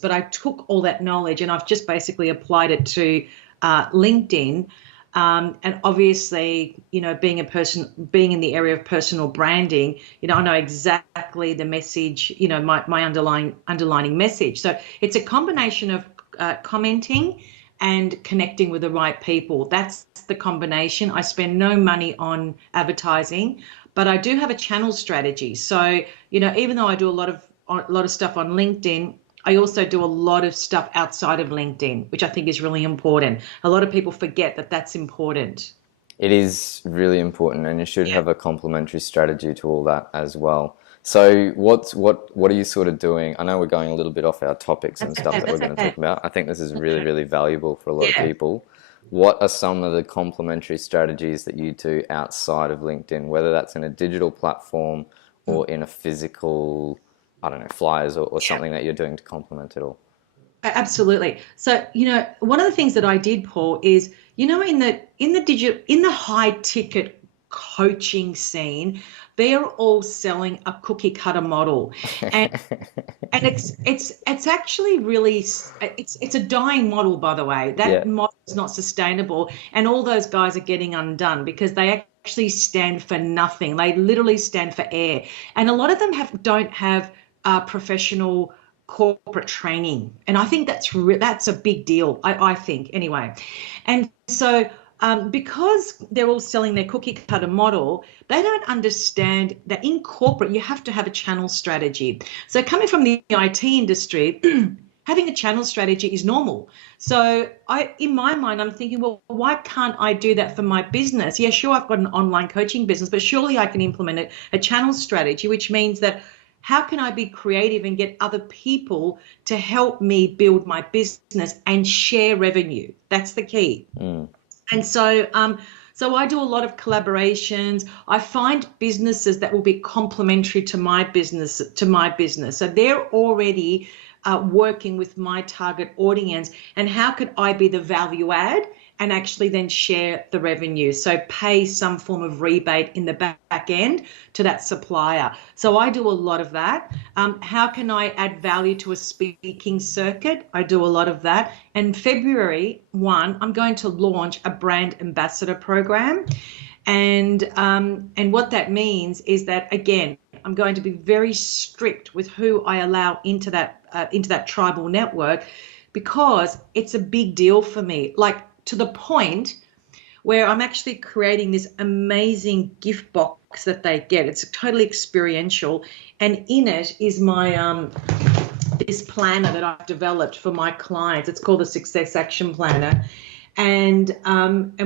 but I took all that knowledge and I've just basically applied it to LinkedIn. And obviously, being a person, being in the area of personal branding, I know exactly the message, my underlining message. So it's a combination of commenting and connecting with the right people. That's the combination. I spend no money on advertising, but I do have a channel strategy. So, even though I do a lot of stuff on LinkedIn, I also do a lot of stuff outside of LinkedIn, which I think is really important. A lot of people forget that that's important. It is really important, and you should Yeah. have a complementary strategy to all that as well. So what are you sort of doing? I know we're going a little bit off our topics and That's stuff okay. that we're That's going to okay. talk about. I think this is really, Okay. really valuable for a lot of Yeah. people. What are some of the complementary strategies that you do outside of LinkedIn, whether that's in a digital platform or in a physical, I don't know, flyers or Yeah. something that you're doing to complement it all? Absolutely. So, one of the things that I did, Paul, is, in the high ticket coaching scene, they're all selling a cookie cutter model. And and it's actually really it's a dying model, by the way. That Yeah. model is not sustainable, and all those guys are getting undone because they actually stand for nothing. They literally stand for air, and a lot of them don't have professional corporate training, and I think that's a big deal. I think anyway, and so. Because they're all selling their cookie cutter model, they don't understand that in corporate you have to have a channel strategy. So coming from the IT industry, having a channel strategy is normal. So in my mind, I'm thinking, well, why can't I do that for my business? Yeah, sure, I've got an online coaching business, but surely I can implement a channel strategy, which means that how can I be creative and get other people to help me build my business and share revenue? That's the key. Mm. And so I do a lot of collaborations. I find businesses that will be complementary to my business. So they're already working with my target audience. And how could I be the value add and actually then share the revenue? So pay some form of rebate in the back end to that supplier. So I do a lot of that. How can I add value to a speaking circuit? I do a lot of that. And February 1, I'm going to launch a brand ambassador program. And what that means is that, again, I'm going to be very strict with who I allow into that tribal network, because it's a big deal for me. Like, to the point where I'm actually creating this amazing gift box that they get. It's totally experiential, and in it is my this planner that I've developed for my clients. It's called the Success Action Planner. And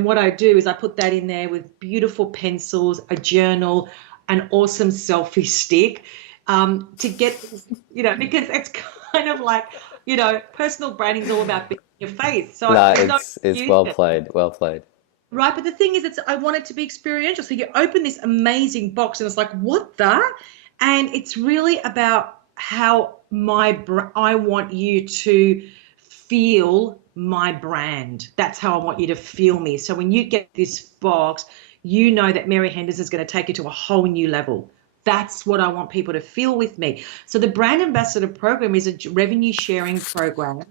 what I do is I put that in there with beautiful pencils, a journal, an awesome selfie stick, to get, because it's kind of like, personal branding is all about being your face. So No, there's no it's well confusion. played, well played. Right, but the thing is, I want it to be experiential. So you open this amazing box, and it's like, what the? And it's really about how I want you to feel my brand. That's how I want you to feel me. So when you get this box, you know that Mary Henderson is going to take you to a whole new level. That's what I want people to feel with me. So the brand ambassador program is a revenue sharing program,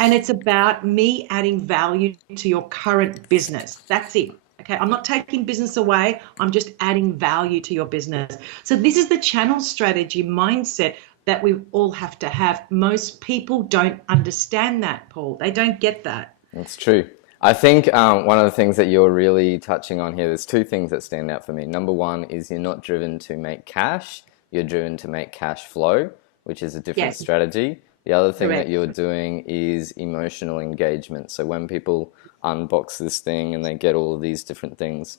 and it's about me adding value to your current business. That's it. Okay, I'm not taking business away. I'm just adding value to your business. So this is the channel strategy mindset that we all have to have. Most people don't understand that, Paul. They don't get that. That's true. I think one of the things that you're really touching on here, there's two things that stand out for me. Number one is you're not driven to make cash, you're driven to make cash flow, which is a different Yes, strategy. The other thing that correct. you're doing is emotional engagement. So when people unbox this thing and they get all of these different things,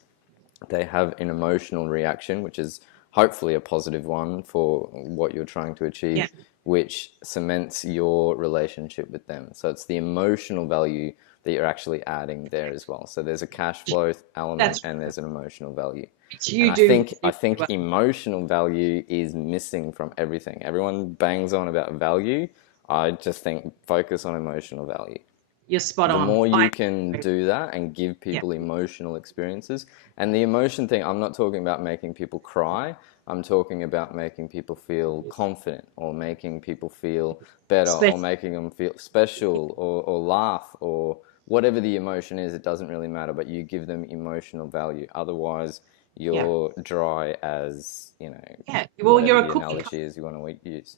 they have an emotional reaction, which is hopefully a positive one for what you're trying to Yeah, achieve, which cements your relationship with them. So it's the emotional value that you're actually adding there as well. So there's a cash flow element that's and there's an emotional value. And you I do think I really think well. emotional value is missing from everything. Everyone bangs on about value. I just think focus on emotional value. You're spot The on. more you I can do that and give Yeah, people emotional experiences, and the emotion thing, I'm not talking about making people cry. I'm talking about making people feel confident, or making people feel better, or especially making them feel special, or laugh, or whatever the emotion is. It doesn't really matter, but you give them emotional value. Otherwise, yeah, you're dry as, yeah. Well, whatever you're a the cookie. analogy is you want to use.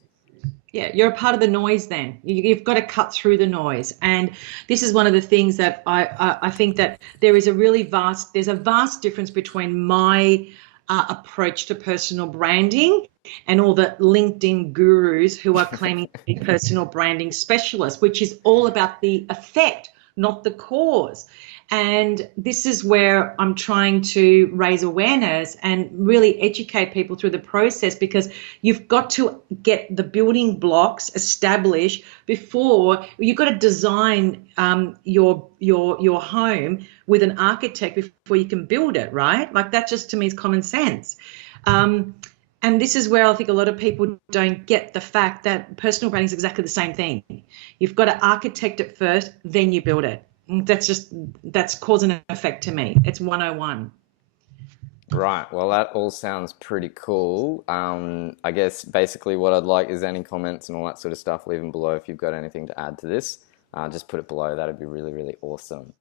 Yeah, you're a part of the noise then. You've got to cut through the noise. And this is one of the things that I think that there's a vast difference between my approach to personal branding and all the LinkedIn gurus who are claiming to be personal branding specialists, which is all about the effect, not the cause. And this is where I'm trying to raise awareness and really educate people through the process, because you've got to get the building blocks established before you've got to design your home with an architect before you can build it, right? Like that just to me is common sense. Um, and this is where I think a lot of people don't get the fact that personal branding is exactly the same thing. You've got to architect it first, then you build it. That's cause and effect to me. It's 101. Right. Well, that all sounds pretty cool. I guess basically what I'd like is any comments and all that sort of stuff. Leave them below if you've got anything to add to this. Just put it below. That'd be really, really awesome.